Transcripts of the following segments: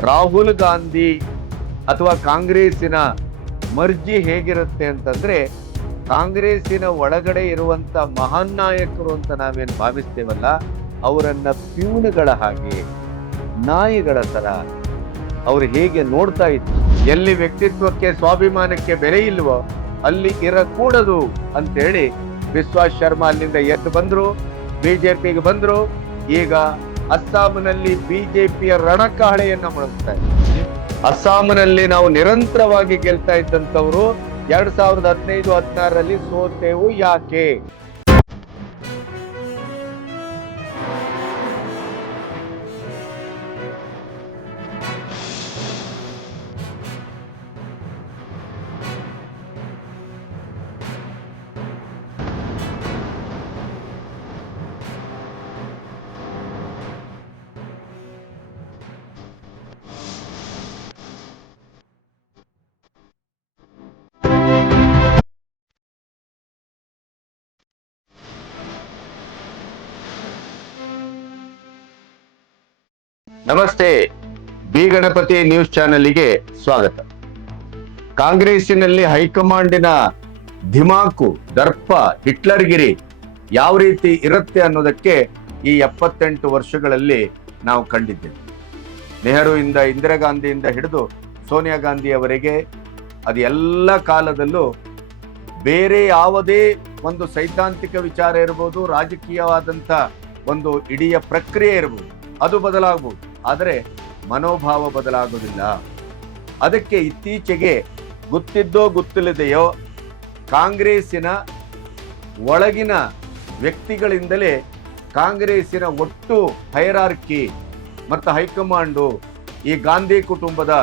ರಾಹುಲ್ ಗಾಂಧಿ ಅಥವಾ ಕಾಂಗ್ರೆಸ್ಸಿನ ಮರ್ಜಿ ಹೇಗಿರುತ್ತೆ ಅಂತಂದ್ರೆ, ಕಾಂಗ್ರೆಸ್ಸಿನ ಒಳಗಡೆ ಇರುವಂತ ಮಹಾನ್ ನಾಯಕರು ಅಂತ ನಾವೇನು ಭಾವಿಸ್ತೇವಲ್ಲ, ಅವರನ್ನು ಪ್ಯೂನ್ಗಳ ಹಾಗೆ, ನಾಯಿಗಳ ತರ ಅವರು ಹೇಗೆ ನೋಡ್ತಾ ಇದ್ರು. ಎಲ್ಲಿ ವ್ಯಕ್ತಿತ್ವಕ್ಕೆ, ಸ್ವಾಭಿಮಾನಕ್ಕೆ ಬೆಲೆ ಇಲ್ವೋ, ಅಲ್ಲಿ ಇರಕೂಡದು ಅಂತೇಳಿ ವಿಶ್ವಾಸ್ ಶರ್ಮಾ ಅಲ್ಲಿಂದ ಎದ್ದು ಬಂದರು, ಬಿಜೆಪಿಗೆ ಬಂದರು. ಈಗ ಅಸ್ಸಾಂನಲ್ಲಿ ಬಿಜೆಪಿಯ ರಣಕಹಳೆಯನ್ನ ಇದೆ ಅಸ್ಸಾಂನಲ್ಲಿ ನಾವು ನಿರಂತರವಾಗಿ ಗೆಲ್ತಾ ಇದ್ದಂಥವ್ರು ಎರಡ್ ಸಾವಿರದ ಹದಿನೈದು, ಹದಿನಾರರಲ್ಲಿ ಸೋತೆವು ಯಾಕೆ? ನಮಸ್ತೆ. ಬಿ ಗಣಪತಿ ನ್ಯೂಸ್ ಚಾನೆಲ್ಗೆ ಸ್ವಾಗತ. ಕಾಂಗ್ರೆಸ್ಸಿನಲ್ಲಿ ಹೈಕಮಾಂಡಿನ ಧಿಮಾಕು, ದರ್ಪ, ಹಿಟ್ಲರ್ಗಿರಿ ಯಾವ ರೀತಿ ಇರುತ್ತೆ ಅನ್ನೋದಕ್ಕೆ ಈ ಎಪ್ಪತ್ತೆಂಟು ವರ್ಷಗಳಲ್ಲಿ ನಾವು ಕಂಡಿದ್ದೇವೆ. ನೆಹರು ಇಂದ ಇಂದಿರಾ ಗಾಂಧಿಯಿಂದ ಹಿಡಿದು ಸೋನಿಯಾ ಗಾಂಧಿಯವರೆಗೆ ಅದು ಎಲ್ಲ ಕಾಲದಲ್ಲೂ ಬೇರೆ ಯಾವುದೇ ಒಂದು ಸೈದ್ಧಾಂತಿಕ ವಿಚಾರ ಇರ್ಬೋದು, ರಾಜಕೀಯವಾದಂಥ ಒಂದು ಇಡೀ ಪ್ರಕ್ರಿಯೆ ಇರ್ಬೋದು, ಅದು ಬದಲಾಗಬಹುದು ಆದರೆ ಮನೋಭಾವ ಬದಲಾಗೋದಿಲ್ಲ ಅದಕ್ಕೆ ಇತ್ತೀಚೆಗೆ ಗೊತ್ತಿದ್ದೋ ಗೊತ್ತಿಲ್ಲದೆಯೋ ಕಾಂಗ್ರೆಸ್ಸಿನ ಒಳಗಿನ ವ್ಯಕ್ತಿಗಳಿಂದಲೇ ಕಾಂಗ್ರೆಸ್ಸಿನ ಒಟ್ಟು ಹೈರಾರ್ಕಿ ಮತ್ತು ಹೈಕಮಾಂಡು ಈ ಗಾಂಧಿ ಕುಟುಂಬದ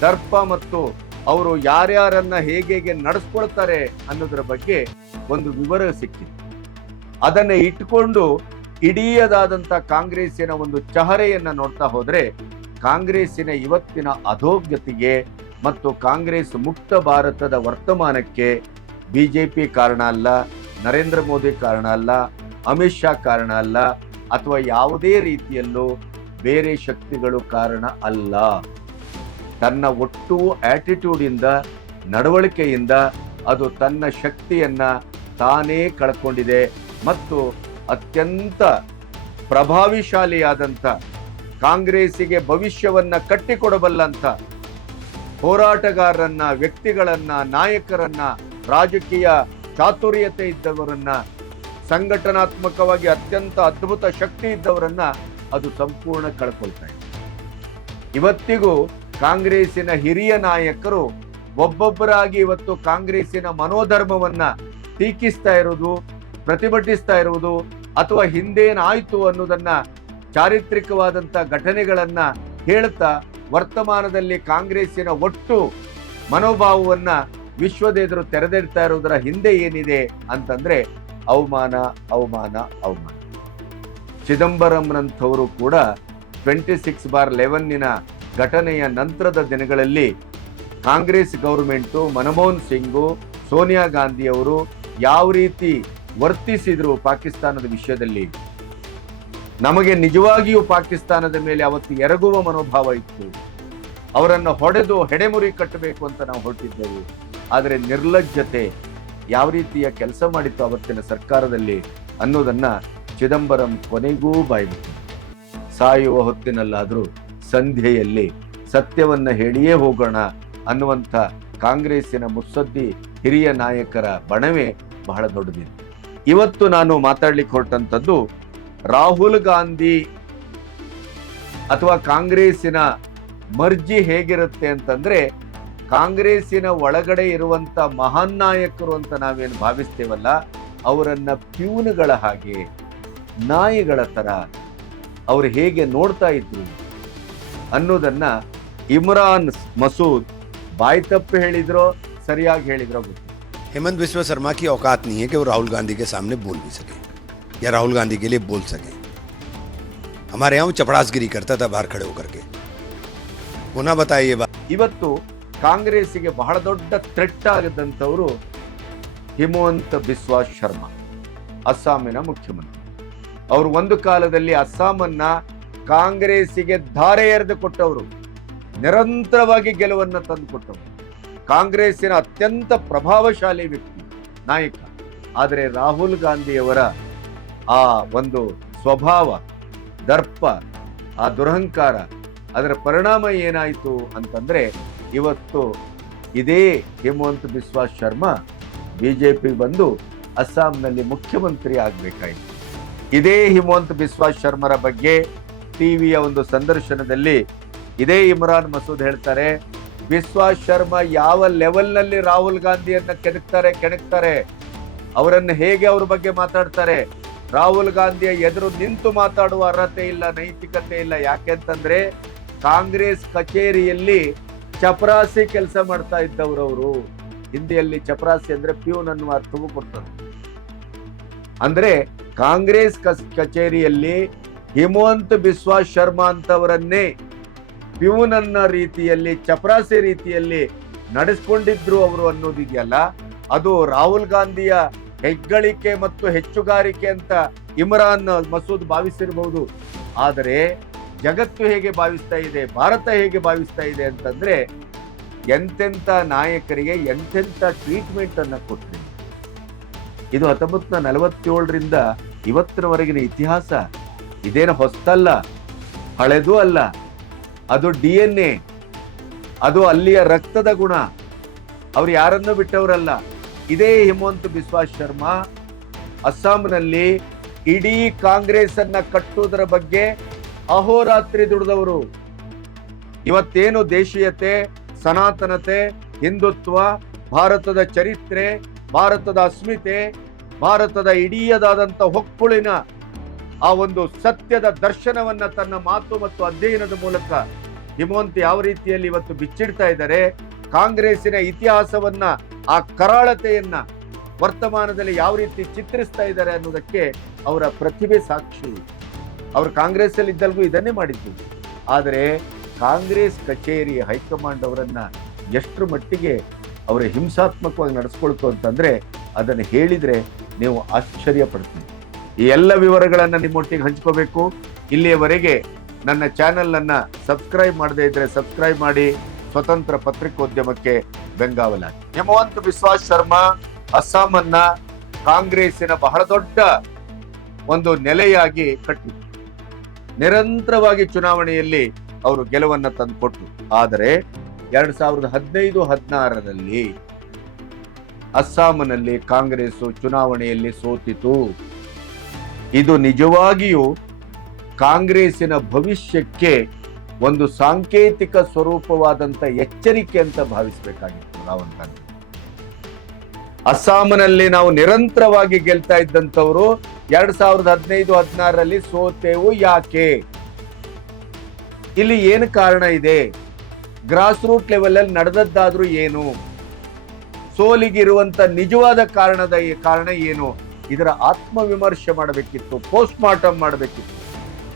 ದರ್ಪ ಮತ್ತು ಅವರು ಯಾರ್ಯಾರನ್ನ ಹೇಗೆ ಹೇಗೆ ನಡೆಸ್ಕೊಳ್ತಾರೆ ಅನ್ನೋದರ ಬಗ್ಗೆ ಒಂದು ವಿವರ ಸಿಕ್ಕಿತ್ತು. ಅದನ್ನು ಇಟ್ಕೊಂಡು ಇಡೀಯದಾದಂತ ಕಾಂಗ್ರೆಸ್ಸಿನ ಒಂದು ಚಹರೆಯನ್ನು ನೋಡ್ತಾ ಹೋದರೆ ಕಾಂಗ್ರೆಸ್ಸಿನ ಇವತ್ತಿನ ಅಧೋಗತಿಗೆ ಮತ್ತು ಕಾಂಗ್ರೆಸ್ ಮುಕ್ತ ಭಾರತದ ವರ್ತಮಾನಕ್ಕೆ ಬಿಜೆಪಿ ಕಾರಣ ಅಲ್ಲ, ನರೇಂದ್ರ ಮೋದಿ ಕಾರಣ ಅಲ್ಲ, ಅಮಿತ್ ಶಾ ಕಾರಣ ಅಲ್ಲ, ಅಥವಾ ಯಾವುದೇ ರೀತಿಯಲ್ಲೂ ಬೇರೆ ಶಕ್ತಿಗಳು ಕಾರಣ ಅಲ್ಲ. ತನ್ನ ಒಟ್ಟು ಆಟಿಟ್ಯೂಡ್ ಇಂದ ನಡವಳಿಕೆಯಿಂದ ಅದು ತನ್ನ ಶಕ್ತಿಯನ್ನ ತಾನೇ ಕಳ್ಕೊಂಡಿದೆ ಮತ್ತು ಅತ್ಯಂತ ಪ್ರಭಾವಿಶಾಲಿಯಾದಂಥ ಕಾಂಗ್ರೆಸ್ಸಿಗೆ ಭವಿಷ್ಯವನ್ನು ಕಟ್ಟಿಕೊಡಬಲ್ಲಂಥ ಹೋರಾಟಗಾರರನ್ನ, ವ್ಯಕ್ತಿಗಳನ್ನ, ನಾಯಕರನ್ನ, ರಾಜಕೀಯ ಚಾತುರ್ಯತೆ ಇದ್ದವರನ್ನ, ಸಂಘಟನಾತ್ಮಕವಾಗಿ ಅತ್ಯಂತ ಅದ್ಭುತ ಶಕ್ತಿ ಇದ್ದವರನ್ನ ಅದು ಸಂಪೂರ್ಣ ಕಳ್ಕೊಳ್ತಾ ಇದೆ. ಇವತ್ತಿಗೂ ಕಾಂಗ್ರೆಸ್ಸಿನ ಹಿರಿಯ ನಾಯಕರು ಒಬ್ಬೊಬ್ಬರಾಗಿ ಇವತ್ತು ಕಾಂಗ್ರೆಸ್ಸಿನ ಮನೋಧರ್ಮವನ್ನ ಟೀಕಿಸ್ತಾ ಇರುವುದು ಪ್ರತಿಭಟಿಸ್ತಾ ಇರುವುದು ಅಥವಾ ಹಿಂದೇನಾಯಿತು ಅನ್ನೋದನ್ನ ಚಾರಿತ್ರಿಕವಾದಂಥ ಘಟನೆಗಳನ್ನ ಹೇಳ್ತಾ ವರ್ತಮಾನದಲ್ಲಿ ಕಾಂಗ್ರೆಸ್ಸಿನ ಒಟ್ಟು ಮನೋಭಾವವನ್ನ ವಿಶ್ವದ ಎದುರು ತೆರೆದಿಡ್ತಾ ಇರುವುದರ ಹಿಂದೆ ಏನಿದೆ ಅಂತಂದ್ರೆ ಅವಮಾನ ಅವಮಾನ ಅವಮಾನ. ಚಿದಂಬರಂನಂಥವರು ಕೂಡ ಟ್ವೆಂಟಿ ಸಿಕ್ಸ್ ಬಾರ್ ಲೆವೆನ್ನಿನ ಘಟನೆಯ ನಂತರದ ದಿನಗಳಲ್ಲಿ ಕಾಂಗ್ರೆಸ್ ಗೌರ್ಮೆಂಟು ಮನಮೋಹನ್ ಸಿಂಗು, ಸೋನಿಯಾ ಗಾಂಧಿಯವರು ಯಾವ ರೀತಿ ವರ್ತಿಸಿದ್ರು ಪಾಕಿಸ್ತಾನದ ವಿಷಯದಲ್ಲಿ. ನಮಗೆ ನಿಜವಾಗಿಯೂ ಪಾಕಿಸ್ತಾನದ ಮೇಲೆ ಅವತ್ತು ಎರಗುವ ಮನೋಭಾವ ಇತ್ತು. ಅವರನ್ನು ಹೊಡೆದು ಹೆಡೆಮುರಿ ಕಟ್ಟಬೇಕು ಅಂತ ನಾವು ಹೊರಟಿದ್ದೆವು. ಆದರೆ ನಿರ್ಲಜ್ಜತೆ ಯಾವ ರೀತಿಯ ಕೆಲಸ ಮಾಡಿತ್ತು ಅವತ್ತಿನ ಸರ್ಕಾರದಲ್ಲಿ ಅನ್ನೋದನ್ನ ಚಿದಂಬರಂ ಕೊನೆಗೂ ಬಾಯ್ಬಿಟ್ಟು ಸಾಯುವ ಹೊತ್ತಿನಲ್ಲಾದರೂ ಸಂಧ್ಯೆಯಲ್ಲಿ ಸತ್ಯವನ್ನ ಹೇಳಿಯೇ ಹೋಗೋಣ ಅನ್ನುವಂಥ ಕಾಂಗ್ರೆಸ್ಸಿನ ಮುತ್ಸದ್ದಿ ಹಿರಿಯ ನಾಯಕರ ಬಣವೇ ಬಹಳ ದೊಡ್ಡದಿದೆ ಇವತ್ತು ನಾನು ಮಾತಾಡ್ಲಿಕ್ಕೆ ಹೊರಟಂಥದ್ದು ರಾಹುಲ್ ಗಾಂಧಿ ಅಥವಾ ಕಾಂಗ್ರೆಸ್ಸಿನ ಮರ್ಜಿ ಹೇಗಿರುತ್ತೆ ಅಂತಂದ್ರೆ ಕಾಂಗ್ರೆಸ್ಸಿನ ಒಳಗಡೆ ಇರುವಂತ ಮಹಾನ್ ನಾಯಕರು ಅಂತ ನಾವೇನು ಭಾವಿಸ್ತೇವಲ್ಲ, ಅವರನ್ನ ಪ್ಯೂನ್ಗಳ ಹಾಗೆ, ನಾಯಿಗಳ ತರ ಅವ್ರು ಹೇಗೆ ನೋಡ್ತಾ ಇದ್ರು ಅನ್ನೋದನ್ನ ಇಮ್ರಾನ್ ಮಸೂದ್ ಬಾಯ್ತಪ್ಪು ಹೇಳಿದ್ರೋ, ಸರಿಯಾಗಿ ಹೇಳಿದ್ರೋ हेमंत विश्व शर्मा की औकात नहीं है कि वो राहुल गांधी के सामने बोल भी सके या राहुल गांधी के लिए बोल सके हमारे यहाँ वो चपड़ासगिरी करता था बाहर खड़े होकर के वो ना बताए ये बात ಇವತ್ತು ಕಾಂಗ್ರೆಸ್ಸಿಗೆ ಬಹಳ ದೊಡ್ಡ ಥ್ರೆಟ್ ಆಗಿದ್ದಂಥವರು ಹಿಮವಂತ ಬಿಸ್ವಾಸ್ ಶರ್ಮಾ ಅಸ್ಸಾಮಿನ ಮುಖ್ಯಮಂತ್ರಿ ಅವರು ಒಂದು ಕಾಲದಲ್ಲಿ ಅಸ್ಸಾಮನ್ನ ಕಾಂಗ್ರೆಸ್ಸಿಗೆ ಧಾರೆ ಎರೆದು ಕೊಟ್ಟವರು ನಿರಂತರವಾಗಿ ಗೆಲುವನ್ನು ತಂದುಕೊಟ್ಟವರು ಕಾಂಗ್ರೆಸ್ಸಿನ ಅತ್ಯಂತ ಪ್ರಭಾವಶಾಲಿ ವ್ಯಕ್ತಿ, ನಾಯಕ. ಆದರೆ ರಾಹುಲ್ ಗಾಂಧಿಯವರ ಆ ಒಂದು ಸ್ವಭಾವ, ದರ್ಪ, ಆ ದುರಹಂಕಾರ, ಅದರ ಪರಿಣಾಮ ಏನಾಯಿತು ಅಂತಂದರೆ ಇವತ್ತು ಇದೇ ಹೇಮಂತ್ ಬಿಸ್ವಾ ಶರ್ಮಾ ಬಿಜೆಪಿ ಬಂದು ಅಸ್ಸಾಂನಲ್ಲಿ ಮುಖ್ಯಮಂತ್ರಿ ಆಗಬೇಕಾಯಿತು. ಇದೇ ಹಿಮವಂತ್ ಬಿಸ್ವಾ ಶರ್ಮರ ಬಗ್ಗೆ ಟಿವಿಯ ಒಂದು ಸಂದರ್ಶನದಲ್ಲಿ ಇದೇ ಇಮ್ರಾನ್ ಮಸೂದ್ ಹೇಳ್ತಾರೆ ಬಿಸ್ವಾಸ್ ಶರ್ಮಾ ಯಾವ ಲೆವೆಲ್ನಲ್ಲಿ ರಾಹುಲ್ ಗಾಂಧಿಯನ್ನ ಕೆಣಕ್ತಾರೆ ಕೆಣಕ್ತಾರೆ? ಅವರನ್ನು ಹೇಗೆ ಅವ್ರ ಬಗ್ಗೆ ಮಾತಾಡ್ತಾರೆ? ರಾಹುಲ್ ಗಾಂಧಿಯ ಎದುರು ನಿಂತು ಮಾತಾಡುವ ಅರ್ಹತೆ ಇಲ್ಲ, ನೈತಿಕತೆ ಇಲ್ಲ. ಯಾಕೆಂತಂದ್ರೆ ಕಾಂಗ್ರೆಸ್ ಕಚೇರಿಯಲ್ಲಿ ಚಪರಾಸಿ ಕೆಲಸ ಮಾಡ್ತಾ ಇದ್ದವರು ಅವರು. ಹಿಂದಿಯಲ್ಲಿ ಚಪರಾಸಿ ಅಂದ್ರೆ ಪ್ಯೂನ್ ಅನ್ನುವ ಅರ್ಥವೂ ಕೊಡ್ತಾರೆ ಅಂದ್ರೆ ಕಾಂಗ್ರೆಸ್ ಕಚೇರಿಯಲ್ಲಿ ಹಿಮವಂತ್ ಬಿಸ್ವಾ ಶರ್ಮಾ ಅಂತವರನ್ನೇ ಪ್ಯೂನ್ ಅನ್ನೋ ರೀತಿಯಲ್ಲಿ, ಚಪರಾಸಿ ರೀತಿಯಲ್ಲಿ ನಡೆಸ್ಕೊಂಡಿದ್ರು ಅವರು ಅನ್ನೋದಿದೆಯಲ್ಲ ಅದು ರಾಹುಲ್ ಗಾಂಧಿಯ ಹೆಗ್ಗಳಿಕೆ ಮತ್ತು ಹೆಚ್ಚುಗಾರಿಕೆ ಅಂತ ಇಮ್ರಾನ್ ಮಸೂದ್ ಭಾವಿಸಿರಬಹುದು ಆದರೆ ಜಗತ್ತು ಹೇಗೆ ಭಾವಿಸ್ತಾ ಇದೆ, ಭಾರತ ಹೇಗೆ ಭಾವಿಸ್ತಾ ಇದೆ ಅಂತಂದ್ರೆ ಎಂತೆಂಥ ನಾಯಕರಿಗೆ ಎಂತೆಂಥ ಟ್ರೀಟ್ಮೆಂಟ್ ಅನ್ನ ಕೊಟ್ಟರೆ ಇದು ಹತ್ತೊಂಬತ್ತು ನಲವತ್ತೇಳರಿಂದ ಇವತ್ತಿನವರೆಗಿನ ಇತಿಹಾಸ. ಇದೇನು ಹೊಸ್ತಲ್ಲ, ಹಳೆದೂ ಅಲ್ಲ. ಅದು ಡಿ ಎನ್ ಎ ಅದು ಅಲ್ಲಿಯ ರಕ್ತದ ಗುಣ. ಅವ್ರು ಯಾರನ್ನು ಬಿಟ್ಟವರಲ್ಲ. ಇದೇ ಹಿಮಂತ್ ಬಿಸ್ವಾಸ್ ಶರ್ಮಾ, ಅಸ್ಸಾಂನಲ್ಲಿ ಇಡೀ ಕಾಂಗ್ರೆಸ್ ಅನ್ನ ಕಟ್ಟುವುದರ ಬಗ್ಗೆ ಅಹೋರಾತ್ರಿ ದುಡಿದವರು. ಇವತ್ತೇನು ದೇಶೀಯತೆ, ಸನಾತನತೆ, ಹಿಂದುತ್ವ, ಭಾರತದ ಚರಿತ್ರೆ, ಭಾರತದ ಅಸ್ಮಿತೆ, ಭಾರತದ ಇಡೀಯದಾದಂಥ ಹೊಕ್ಕುಳಿನ ಆ ಒಂದು ಸತ್ಯದ ದರ್ಶನವನ್ನ ತನ್ನ ಮಾತು ಮತ್ತು ಅಧ್ಯಯನದ ಮೂಲಕ ಹಿಮವಂತ್ ಯಾವ ರೀತಿಯಲ್ಲಿ ಇವತ್ತು ಬಿಚ್ಚಿಡ್ತಾ ಇದ್ದಾರೆ, ಕಾಂಗ್ರೆಸ್ಸಿನ ಇತಿಹಾಸವನ್ನ, ಆ ಕರಾಳತೆಯನ್ನ ವರ್ತಮಾನದಲ್ಲಿ ಯಾವ ರೀತಿ ಚಿತ್ರಿಸ್ತಾ ಇದ್ದಾರೆ ಅನ್ನೋದಕ್ಕೆ ಅವರ ಪ್ರತಿಭೆ ಸಾಕ್ಷಿ. ಅವರು ಕಾಂಗ್ರೆಸ್ ಅಲ್ಲಿ ಇದ್ದಲ್ಗೂ ಇದನ್ನೇ ಮಾಡಿದ್ದು. ಆದರೆ ಕಾಂಗ್ರೆಸ್ ಕಚೇರಿ ಹೈಕಮಾಂಡ್ ಅವರನ್ನ ಎಷ್ಟರ ಮಟ್ಟಿಗೆ ಅವರು ಹಿಂಸಾತ್ಮಕವಾಗಿ ನಡೆಸ್ಕೊಳ್ತು ಅಂತಂದ್ರೆ ಅದನ್ನು ಹೇಳಿದ್ರೆ ನೀವು ಆಶ್ಚರ್ಯ ಪಡ್ತೀರಿ ಈ ಎಲ್ಲ ವಿವರಗಳನ್ನು ನಿಮ್ಮೊಟ್ಟಿಗೆ ಹಂಚ್ಕೋಬೇಕು. ಇಲ್ಲಿಯವರೆಗೆ ನನ್ನ ಚಾನೆಲ್ ಅನ್ನ ಸಬ್ಸ್ಕ್ರೈಬ್ ಮಾಡದೇ ಇದ್ರೆ ಸಬ್ಸ್ಕ್ರೈಬ್ ಮಾಡಿ, ಸ್ವತಂತ್ರ ಪತ್ರಿಕೋದ್ಯಮಕ್ಕೆ ಬೆಂಗಾವಲಾಗಿ. ಹೇಮವಂತ್ ವಿಶ್ವಾಸ್ ಶರ್ಮಾ ಅಸ್ಸಾಮನ್ನ ಕಾಂಗ್ರೆಸ್ಸಿನ ಬಹಳ ದೊಡ್ಡ ಒಂದು ನೆಲೆಯಾಗಿ ಕಟ್ಟಿ ನಿರಂತರವಾಗಿ ಚುನಾವಣೆಯಲ್ಲಿ ಅವರು ಗೆಲುವನ್ನ ತಂದುಕೊಟ್ರು. ಆದರೆ ಎರಡ್ ಸಾವಿರದ ಹದಿನೈದು, ಹದಿನಾರರಲ್ಲಿ ಅಸ್ಸಾಂನಲ್ಲಿ ಕಾಂಗ್ರೆಸ್ ಚುನಾವಣೆಯಲ್ಲಿ ಸೋತಿತು. ಇದು ನಿಜವಾಗಿಯೂ ಕಾಂಗ್ರೆಸ್ಸಿನ ಭವಿಷ್ಯಕ್ಕೆ ಒಂದು ಸಾಂಕೇತಿಕ ಸ್ವರೂಪವಾದಂತ ಎಚ್ಚರಿಕೆ ಅಂತ ಭಾವಿಸಬೇಕಾಗಿತ್ತು ರಾಹುಲ್ ಗಾಂಧಿ ಅಸ್ಸಾಂನಲ್ಲಿ ನಾವು ನಿರಂತರವಾಗಿ ಗೆಲ್ತಾ ಇದ್ದಂಥವರು ಎರಡ್ ಸಾವಿರದ ಹದಿನೈದು, ಹದಿನಾರರಲ್ಲಿ ಸೋತೆವು ಯಾಕೆ? ಇಲ್ಲಿ ಏನು ಕಾರಣ ಇದೆ? ಗ್ರಾಸ್ ರೂಟ್ ಲೆವೆಲ್ ಅಲ್ಲಿ ನಡೆದದ್ದಾದ್ರೂ ಏನು? ಸೋಲಿಗಿರುವಂತ ನಿಜವಾದ ಕಾರಣದ ಕಾರಣ ಏನು? ಇದರ ಆತ್ಮವಿಮರ್ಶೆ ಮಾಡಬೇಕಿತ್ತು ಪೋಸ್ಟ್ ಮಾರ್ಟಮ್ ಮಾಡಬೇಕಿತ್ತು.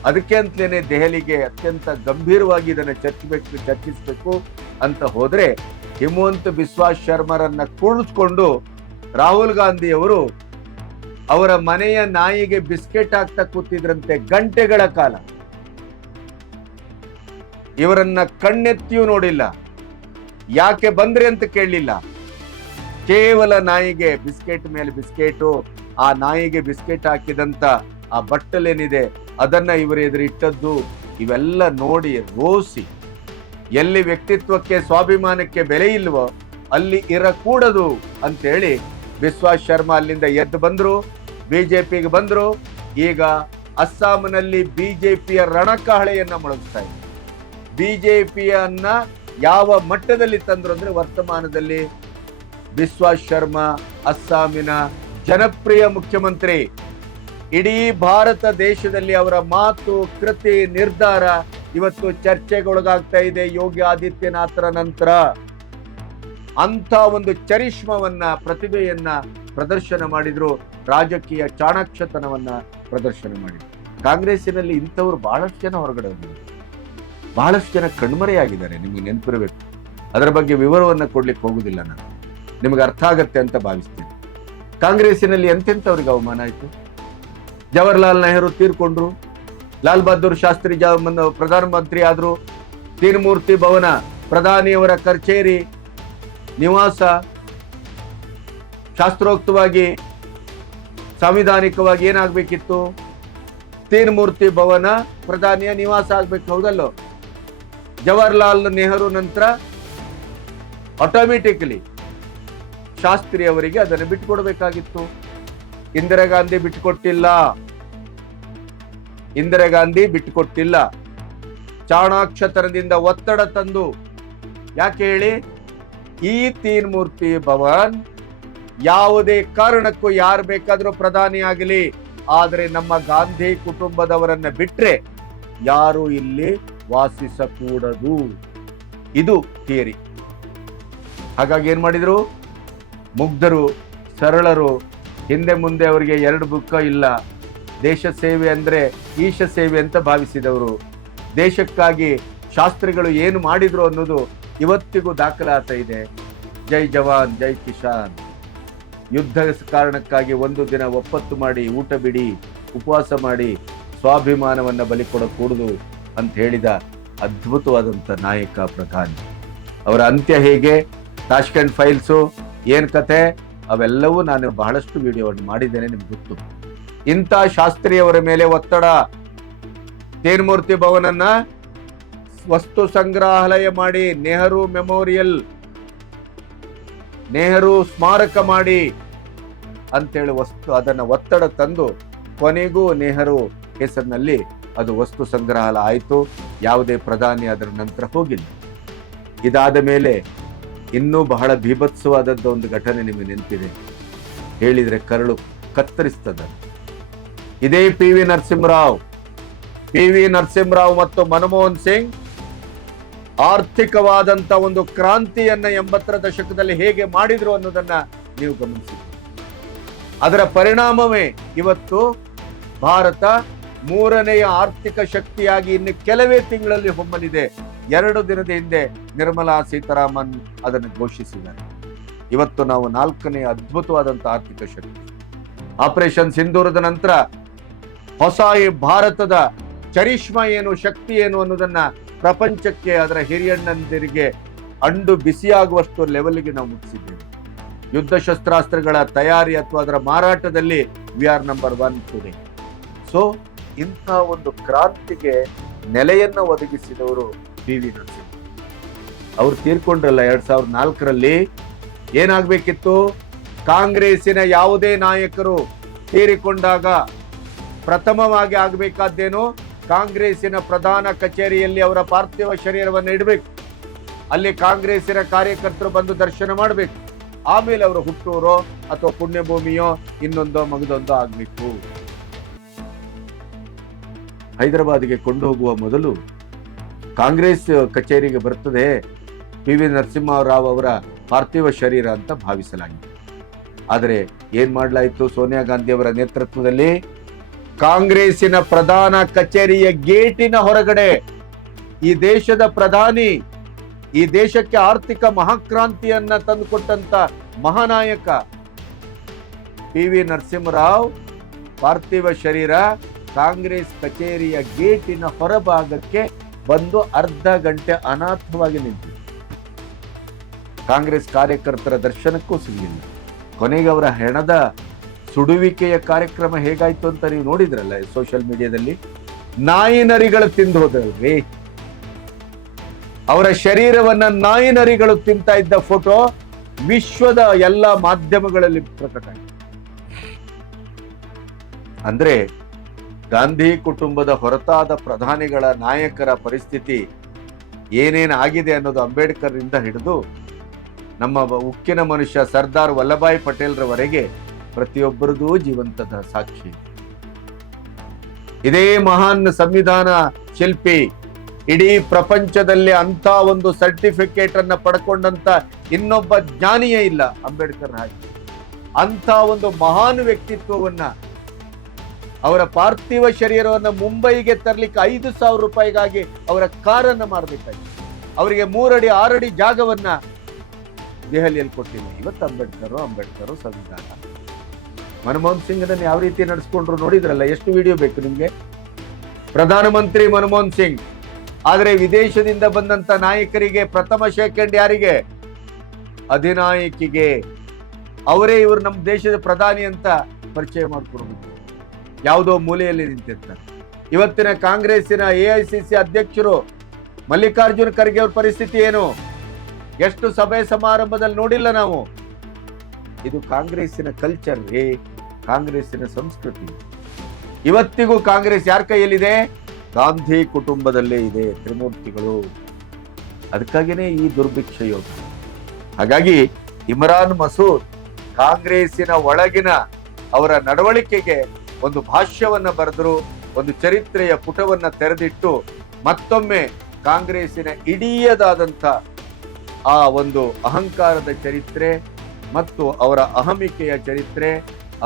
ಅದಕ್ಕೆ ಅಂತಲೇ ದೆಹಲಿಗೆ ಅತ್ಯಂತ ಗಂಭೀರವಾಗಿ ಇದನ್ನು ಚರ್ಚಿಸಬೇಕು ಚರ್ಚಿಸಬೇಕು ಅಂತ ಹೋದರೆ ಹಿಮವಂತ್ ಬಿಸ್ವಾಸ್ ಶರ್ಮರನ್ನು ಕುಳಿಸ್ಕೊಂಡು ರಾಹುಲ್ ಗಾಂಧಿ ಅವರು ಅವರ ಮನೆಯ ನಾಯಿಗೆ ಬಿಸ್ಕೆಟ್ ಹಾಕ್ತಾ ಕೂತಿದ್ರಂತೆ ಗಂಟೆಗಳ ಕಾಲ. ಇವರನ್ನ ಕಣ್ಣೆತ್ತಿಯೂ ನೋಡಿಲ್ಲ. ಯಾಕೆ ಬಂದ್ರಿ ಅಂತ ಕೇಳಲಿಲ್ಲ. ಕೇವಲ ನಾಯಿಗೆ ಬಿಸ್ಕೆಟ್ ಮೇಲೆ ಬಿಸ್ಕೆಟು ಆ ನಾಯಿಗೆ ಬಿಸ್ಕೆಟ್ ಹಾಕಿದಂತ ಆ ಬಟ್ಟಲೇನಿದೆ, ಅದನ್ನ ಇವರು ಎದುರಿಟ್ಟದ್ದು, ಇವೆಲ್ಲ ನೋಡಿ ರೋಸಿ. ಎಲ್ಲಿ ವ್ಯಕ್ತಿತ್ವಕ್ಕೆ ಸ್ವಾಭಿಮಾನಕ್ಕೆ ಬೆಲೆ ಇಲ್ವೋ, ಅಲ್ಲಿ ಇರಕೂಡದು ಅಂತೇಳಿ ಬಿಸ್ವಾಸ್ ಶರ್ಮಾ ಅಲ್ಲಿಂದ ಎದ್ದು ಬಂದ್ರು ಪಿಗೆ ಬಂದ್ರು. ಈಗ ಅಸ್ಸಾಂನಲ್ಲಿ ಬಿಜೆಪಿಯ ರಣಕಹಳೆಯನ್ನು ಮೊಳಗಿಸ್ತಾ ಇದೆ ಬಿಜೆಪಿಯನ್ನ ಯಾವ ಮಟ್ಟದಲ್ಲಿ ತಂದ್ರು ಅಂದ್ರೆ ವರ್ತಮಾನದಲ್ಲಿ ಬಿಸ್ವಾಸ್ ಶರ್ಮಾ ಅಸ್ಸಾಮಿನ ಜನಪ್ರಿಯ ಮುಖ್ಯಮಂತ್ರಿ, ಇಡೀ ಭಾರತ ದೇಶದಲ್ಲಿ ಅವರ ಮಾತು, ಕೃತಿ, ನಿರ್ಧಾರ ಇವತ್ತು ಚರ್ಚೆಗೊಳಗಾಗ್ತಾ ಇದೆ ಯೋಗಿ ಆದಿತ್ಯನಾಥರ ನಂತರ. ಅಂತ ಒಂದು ಚರಿಷ್ಮವನ್ನ, ಪ್ರತಿಭೆಯನ್ನ ಪ್ರದರ್ಶನ ಮಾಡಿದ್ರು, ರಾಜಕೀಯ ಚಾಣಾಕ್ಷತನವನ್ನ ಪ್ರದರ್ಶನ ಮಾಡಿದ್ರು. ಕಾಂಗ್ರೆಸ್ಸಿನಲ್ಲಿ ಇಂಥವ್ರು ಬಹಳಷ್ಟು ಜನ ಹೊರಗಡೆ ಬಂದರು ಬಹಳಷ್ಟು ಜನ ಕಣ್ಮರೆಯಾಗಿದ್ದಾರೆ, ನಿಮಗೆ ನೆನಪಿರಬೇಕು. ಅದರ ಬಗ್ಗೆ ವಿವರವನ್ನು ಕೊಡ್ಲಿಕ್ಕೆ ಹೋಗುದಿಲ್ಲ ನಾನು. ನಿಮಗೆ ಅರ್ಥ ಆಗತ್ತೆ ಅಂತ ಭಾವಿಸ್ತೀನಿ. ಕಾಂಗ್ರೆಸ್ಸಿನಲ್ಲಿ ಎಂತೆಂಥವ್ರಿಗೆ ಅವಮಾನ ಆಯಿತು? ಜವಾಹರ್ಲಾಲ್ ನೆಹರು ತೀರ್ಕೊಂಡ್ರು, ಲಾಲ್ ಬಹದ್ದೂರ್ ಶಾಸ್ತ್ರಿ ಜ ಪ್ರಧಾನಮಂತ್ರಿ ಆದರು ತೀರ್ಮೂರ್ತಿ ಭವನ ಪ್ರಧಾನಿಯವರ ಕಚೇರಿ ನಿವಾಸ ಶಾಸ್ತ್ರೋಕ್ತವಾಗಿ ಸಾಂವಿಧಾನಿಕವಾಗಿ ಏನಾಗಬೇಕಿತ್ತು? ತೀರ್ಮೂರ್ತಿ ಭವನ ಪ್ರಧಾನಿಯ ನಿವಾಸ ಆಗ್ಬೇಕು, ಹೌದಲ್ಲೋ? ಜವಾಹರ್ಲಾಲ್ ನೆಹರು ನಂತರ ಆಟೋಮೆಟಿಕಲಿ ಶಾಸ್ತ್ರಿ ಅವರಿಗೆ ಅದನ್ನು ಬಿಟ್ಟುಕೊಡ್ಬೇಕಾಗಿತ್ತು. ಇಂದಿರಾ ಗಾಂಧಿ ಬಿಟ್ಟುಕೊಟ್ಟಿಲ್ಲ. ಇಂದಿರಾ ಗಾಂಧಿ ಬಿಟ್ಟುಕೊಟ್ಟಿಲ್ಲ. ಚಾಣಾಕ್ಷತನದಿಂದ ಒತ್ತಡ ತಂದು. ಯಾಕೆ ಹೇಳಿ? ಈ ತೀರ್ಮೂರ್ತಿ ಭವನ್ ಯಾವುದೇ ಕಾರಣಕ್ಕೂ ಯಾರು ಬೇಕಾದರೂ ಪ್ರಧಾನಿ ಆಗಲಿ. ಆದರೆ ನಮ್ಮ ಗಾಂಧಿ ಕುಟುಂಬದವರನ್ನ ಬಿಟ್ಟರೆ ಯಾರು ಇಲ್ಲಿ ವಾಸಿಸಕೂಡದು. ಇದು ಥಿಯರಿ. ಹಾಗಾಗಿ ಏನ್ ಮಾಡಿದ್ರು? ಮುಗ್ಧರು, ಸರಳರು, ಹಿಂದೆ ಮುಂದೆ ಅವರಿಗೆ ಎರಡು ಬುಕ್ಕ ಇಲ್ಲ. ದೇಶ ಸೇವೆ ಅಂದರೆ ಈಶ ಸೇವೆ ಅಂತ ಭಾವಿಸಿದವರು. ದೇಶಕ್ಕಾಗಿ ಶಾಸ್ತ್ರಿಗಳು ಏನು ಮಾಡಿದ್ರು ಅನ್ನೋದು ಇವತ್ತಿಗೂ ದಾಖಲಾತ ಇದೆ. ಜೈ ಜವಾನ್, ಜೈ ಕಿಶಾನ್ ಯುದ್ಧ ಕಾರಣಕ್ಕಾಗಿ ಒಂದು ದಿನ ಒಪ್ಪತ್ತು ಮಾಡಿ, ಊಟ ಬಿಡಿ, ಉಪವಾಸ ಮಾಡಿ, ಸ್ವಾಭಿಮಾನವನ್ನು ಬಲಿ ಕೊಡಕೂಡದು ಅಂತ ಹೇಳಿದ ಅದ್ಭುತವಾದಂಥ ನಾಯಕ ಪ್ರಧಾನಿ. ಅವರ ಅಂತ್ಯ ಹೇಗೆ? ತಾಷ್ಕೆಂಟ್ ಫೈಲ್ಸು ಏನ್ ಕತೆ? ಅವೆಲ್ಲವೂ ನಾನು ಬಹಳಷ್ಟು ವಿಡಿಯೋವನ್ನು ಮಾಡಿದ್ದೇನೆ, ನಿಮ್ಗೆ ಗೊತ್ತು. ಇಂಥ ಶಾಸ್ತ್ರಿಯವರ ಮೇಲೆ ಒತ್ತಡ. ತೀರ್ಮೂರ್ತಿ ಭವನನ್ನ ವಸ್ತು ಸಂಗ್ರಹಾಲಯ ಮಾಡಿ, ನೆಹರು ಮೆಮೋರಿಯಲ್, ನೆಹರು ಸ್ಮಾರಕ ಮಾಡಿ ಅಂತೇಳಿ ವಸ್ತು, ಅದನ್ನು ಒತ್ತಡ ತಂದು ಕೊನೆಗೂ ನೆಹರು ಹೆಸರಿನಲ್ಲಿ ಅದು ವಸ್ತು ಸಂಗ್ರಹಾಲಯ ಆಯಿತು. ಯಾವುದೇ ಪ್ರಧಾನಿ ಅದರ ನಂತರ ಹೋಗಿಲ್ಲ. ಇದಾದ ಮೇಲೆ ಇನ್ನೂ ಬಹಳ ಬೀಭತ್ಸವಾದದ್ದ ಒಂದು ಘಟನೆ ನಿಮಗೆ ನೆನಪಿದೆ. ಹೇಳಿದರೆ ಕರಳು ಕತ್ತರಿಸ್ತದ. ಇದೇ P V Narasimha Rao. P V Narasimha Rao ಮತ್ತು ಮನಮೋಹನ್ ಸಿಂಗ್ ಆರ್ಥಿಕವಾದಂತ ಒಂದು ಕ್ರಾಂತಿಯನ್ನ ಎಂಬತ್ತರ ದಶಕದಲ್ಲಿ ಹೇಗೆ ಮಾಡಿದ್ರು ಅನ್ನೋದನ್ನ ನೀವು ಗಮನಿಸಿ ಅದರ ಪರಿಣಾಮವೇ ಇವತ್ತು ಭಾರತ ಮೂರನೆಯ ಆರ್ಥಿಕ ಶಕ್ತಿಯಾಗಿ ಇನ್ನು ಕೆಲವೇ ತಿಂಗಳಲ್ಲಿ ಹೊಮ್ಮಲಿದೆ. ಎರಡು ದಿನದ ಹಿಂದೆ ನಿರ್ಮಲಾ ಸೀತಾರಾಮನ್ ಅದನ್ನು ಘೋಷಿಸಿದ್ದಾರೆ. ಇವತ್ತು ನಾವು ನಾಲ್ಕನೇ ಅದ್ಭುತವಾದಂತ ಆರ್ಥಿಕ ಶಕ್ತಿ. ಆಪರೇಷನ್ ಸಿಂಧೂರದ ನಂತರ ಹೊಸ ಈ ಭಾರತದ ಚರಿಷ್ಮಾ ಏನು, ಶಕ್ತಿ ಏನು ಅನ್ನೋದನ್ನ ಪ್ರಪಂಚಕ್ಕೆ ಅದರ ಹಿರಿಯಣ್ಣಂದಿರಿಗೆ ಅಂಡು ಬಿಸಿಯಾಗುವಷ್ಟು ಲೆವೆಲ್ಗೆ ನಾವು ಮುಟ್ಟಿಸಿದ್ದೇವೆ. ಯುದ್ಧ ಶಸ್ತ್ರಾಸ್ತ್ರಗಳ ತಯಾರಿ ಅಥವಾ ಅದರ ಮಾರಾಟದಲ್ಲಿ V R number one today so ಇಂಥ ಒಂದು ಕ್ರಾಂತಿಗೆ ನೆಲೆಯನ್ನು ಒದಗಿಸಿದವರು ಪಿ ವಿ ನರಸಿಂಹ ಅವ್ರು ತೀರ್ಕೊಂಡ್ರಲ್ಲ ಎರಡ್ ಸಾವಿರದ ನಾಲ್ಕರಲ್ಲಿ ಏನಾಗಬೇಕಿತ್ತು? ಕಾಂಗ್ರೆಸ್ಸಿನ ಯಾವುದೇ ನಾಯಕರು ತೀರಿಕೊಂಡಾಗ ಪ್ರಥಮವಾಗಿ ಆಗಬೇಕಾದ್ದೇನು? ಕಾಂಗ್ರೆಸ್ಸಿನ ಪ್ರಧಾನ ಕಚೇರಿಯಲ್ಲಿ ಅವರ ಪಾರ್ಥಿವ ಶರೀರವನ್ನು ಇಡಬೇಕು. ಅಲ್ಲಿ ಕಾಂಗ್ರೆಸ್ಸಿನ ಕಾರ್ಯಕರ್ತರು ಬಂದು ದರ್ಶನ ಮಾಡಬೇಕು. ಆಮೇಲೆ ಅವರ ಹುಟ್ಟೂರೋ ಅಥವಾ ಪುಣ್ಯಭೂಮಿಯೋ ಇನ್ನೊಂದೋ ಮಗದೊಂದೋ ಆಗಬೇಕು. ಹೈದರಾಬಾದ್ಗೆ ಕೊಂಡು ಹೋಗುವ ಮೊದಲು ಕಾಂಗ್ರೆಸ್ ಕಚೇರಿಗೆ ಬರ್ತದೆ ಪಿ ವಿ ನರಸಿಂಹರಾವ್ ಅವರ ಪಾರ್ಥಿವ ಶರೀರ ಅಂತ ಭಾವಿಸಲಾಗಿದೆ. ಆದರೆ ಏನ್ ಮಾಡಲಾಯಿತು? ಸೋನಿಯಾ ಗಾಂಧಿ ಅವರ ನೇತೃತ್ವದಲ್ಲಿ ಕಾಂಗ್ರೆಸ್ಸಿನ ಪ್ರಧಾನ ಕಚೇರಿಯ ಗೇಟಿನ ಹೊರಗಡೆ ಈ ದೇಶದ ಪ್ರಧಾನಿ, ಈ ದೇಶಕ್ಕೆ ಆರ್ಥಿಕ ಮಹಾಕ್ರಾಂತಿಯನ್ನ ತಂದುಕೊಟ್ಟಂತ ಮಹಾನಾಯಕ ಪಿ ವಿ ನರಸಿಂಹರಾವ್ ಪಾರ್ಥಿವ ಶರೀರ ಕಾಂಗ್ರೆಸ್ ಕಚೇರಿಯ ಗೇಟಿನ ಹೊರಭಾಗಕ್ಕೆ ಬಂದು ಅರ್ಧ ಗಂಟೆ ಅನಾಥವಾಗಿ ನಿಂತು. ಕಾಂಗ್ರೆಸ್ ಕಾರ್ಯಕರ್ತರ ದರ್ಶನಕ್ಕೂ ಸಿಗಲಿಲ್ಲ. ಕೊನೆಗೆ ಅವರ ಹೆಣದ ಸುಡುವಿಕೆಯ ಕಾರ್ಯಕ್ರಮ ಹೇಗಾಯ್ತು ಅಂತ ನೀವು ನೋಡಿದ್ರಲ್ಲ ಸೋಷಿಯಲ್ ಮೀಡಿಯಾದಲ್ಲಿ ನಾಯಿ ನರಿಗಳು ತಿಂದು ಹೋದ್ರಲ್ರಿ ಅವರ ಶರೀರವನ್ನ ನಾಯಿ ನರಿಗಳು ತಿಂತಾ ಇದ್ದ ಫೋಟೋ ವಿಶ್ವದ ಎಲ್ಲ ಮಾಧ್ಯಮಗಳಲ್ಲಿ ಪ್ರಕಟ ಆಗಿದೆ ಅಂದ್ರೆ ಗಾಂಧಿ ಕುಟುಂಬದ ಹೊರತಾದ ಪ್ರಧಾನಿಗಳ ನಾಯಕರ ಪರಿಸ್ಥಿತಿ ಏನೇನು ಆಗಿದೆ ಅನ್ನೋದು ಅಂಬೇಡ್ಕರ್ನಿಂದ ಹಿಡಿದು ನಮ್ಮ ಉಕ್ಕಿನ ಮನುಷ್ಯ ಸರ್ದಾರ್ ವಲ್ಲಭಾಯ್ ಪಟೇಲ್ರವರೆಗೆ ಪ್ರತಿಯೊಬ್ಬರದೂ ಜೀವಂತದ ಸಾಕ್ಷಿ. ಇದೇ ಮಹಾನ್ ಸಂವಿಧಾನ ಶಿಲ್ಪಿ, ಇಡೀ ಪ್ರಪಂಚದಲ್ಲಿ ಅಂತ ಒಂದು ಸರ್ಟಿಫಿಕೇಟ್ ಅನ್ನ ಪಡ್ಕೊಂಡಂತ ಇನ್ನೊಬ್ಬ ಜ್ಞಾನಿಯೇ ಇಲ್ಲ ಅಂಬೇಡ್ಕರ್ ಹಾಗೆ. ಅಂತ ಒಂದು ಮಹಾನ್ ವ್ಯಕ್ತಿತ್ವವನ್ನ ಅವರ ಪಾರ್ಥಿವ ಶರೀರವನ್ನು ಮುಂಬೈಗೆ ತರಲಿಕ್ಕೆ ಐದು ಸಾವಿರ ರೂಪಾಯಿಗಾಗಿ ಅವರ ಕಾರನ್ನು ಮಾಡಬೇಕಾಗಿತ್ತು ಅವರಿಗೆ ಮೂರಡಿ, ಆರಡಿ ಜಾಗವನ್ನ ದೆಹಲಿಯಲ್ಲಿ ಕೊಟ್ಟಿಲ್ಲ ಇವತ್ತು ಅಂಬೇಡ್ಕರ್ ಅಂಬೇಡ್ಕರ್ ಸಂವಿಧಾನ. ಮನಮೋಹನ್ ಸಿಂಗ್ ಅದನ್ನು ಯಾವ ರೀತಿ ನಡೆಸ್ಕೊಂಡ್ರು ನೋಡಿದ್ರಲ್ಲ, ಎಷ್ಟು ವಿಡಿಯೋ ಬೇಕು ನಿಮ್ಗೆ? ಪ್ರಧಾನಮಂತ್ರಿ ಮನಮೋಹನ್ ಸಿಂಗ್. ಆದರೆ ವಿದೇಶದಿಂದ ಬಂದಂತ ನಾಯಕರಿಗೆ, ಪ್ರಥಮ ಸೆಕೆಂಡ್ ಯಾರಿಗೆ? ಅಧಿನಾಯಕಿಗೆ. ಅವರೇ ಇವರು ನಮ್ಮ ದೇಶದ ಪ್ರಧಾನಿ ಅಂತ ಪರಿಚಯ ಮಾಡಿಕೊಡ್ಬೇಕು ಯಾವುದೋ ಮೂಲೆಯಲ್ಲಿ ನಿಂತಿರ್ತಾರೆ. ಇವತ್ತಿನ ಕಾಂಗ್ರೆಸ್ಸಿನ ಎ ಐ ಸಿ ಸಿ ಅಧ್ಯಕ್ಷರು ಮಲ್ಲಿಕಾರ್ಜುನ ಖರ್ಗೆ ಅವ್ರ ಪರಿಸ್ಥಿತಿ ಏನು? ಎಷ್ಟು ಸಭೆ ಸಮಾರಂಭದಲ್ಲಿ ನೋಡಿಲ್ಲ ನಾವು. ಇದು ಕಾಂಗ್ರೆಸ್ಸಿನ ಕಲ್ಚರ್ ರೇ ಕಾಂಗ್ರೆಸ್ಸಿನ ಸಂಸ್ಕೃತಿ ಇವತ್ತಿಗೂ ಕಾಂಗ್ರೆಸ್ ಯಾರ ಕೈಯಲ್ಲಿದೆ? ಗಾಂಧಿ ಕುಟುಂಬದಲ್ಲೇ ಇದೆ ತ್ರಿಮೂರ್ತಿಗಳು. ಅದಕ್ಕಾಗಿಯೇ ಈ ದುರ್ಭಿಕ್ಷ ಯೋಗ ಹಾಗಾಗಿ ಇಮ್ರಾನ್ ಮಸೂದ್ ಕಾಂಗ್ರೆಸ್ಸಿನ ಒಳಗಿನ ಅವರ ನಡವಳಿಕೆಗೆ ಒಂದು ಭಾಷ್ಯವನ್ನು ಬರೆದರು, ಒಂದು ಚರಿತ್ರೆಯ ಪುಟವನ್ನ ತೆರೆದಿಟ್ಟು ಮತ್ತೊಮ್ಮೆ ಕಾಂಗ್ರೆಸ್ಸಿನ ಇಡೀಯದಾದಂಥ ಆ ಒಂದು ಅಹಂಕಾರದ ಚರಿತ್ರೆ ಮತ್ತು ಅವರ ಅಹಮಿಕೆಯ ಚರಿತ್ರೆ,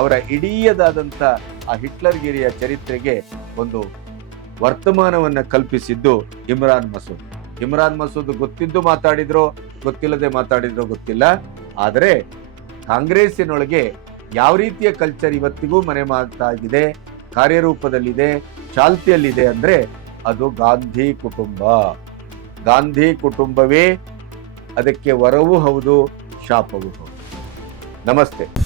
ಅವರ ಇಡೀಯದಾದಂಥ ಆ ಹಿಟ್ಲರ್ಗಿರಿಯ ಚರಿತ್ರೆಗೆ ಒಂದು ವರ್ತಮಾನವನ್ನು ಕಲ್ಪಿಸಿದ್ದು ಇಮ್ರಾನ್ ಮಸೂದ್. ಇಮ್ರಾನ್ ಮಸೂದ್ ಗೊತ್ತಿದ್ದು ಮಾತಾಡಿದ್ರು, ಗೊತ್ತಿಲ್ಲದೆ ಮಾತಾಡಿದ್ರು ಗೊತ್ತಿಲ್ಲ. ಆದರೆ ಕಾಂಗ್ರೆಸ್ಸಿನೊಳಗೆ ಯಾವ ರೀತಿಯ ಕಲ್ಚರ್ ಇವತ್ತಿಗೂ ಮನೆ ಇದೆ ಕಾರ್ಯರೂಪದಲ್ಲಿದೆ, ಚಾಲ್ತಿಯಲ್ಲಿದೆ ಅಂದ್ರೆ ಅದು ಗಾಂಧಿ ಕುಟುಂಬ. ಗಾಂಧಿ ಕುಟುಂಬವೇ ಅದಕ್ಕೆ ವರವೂ ಹೌದು, ಶಾಪವೂ ಹೌದು. ನಮಸ್ತೆ.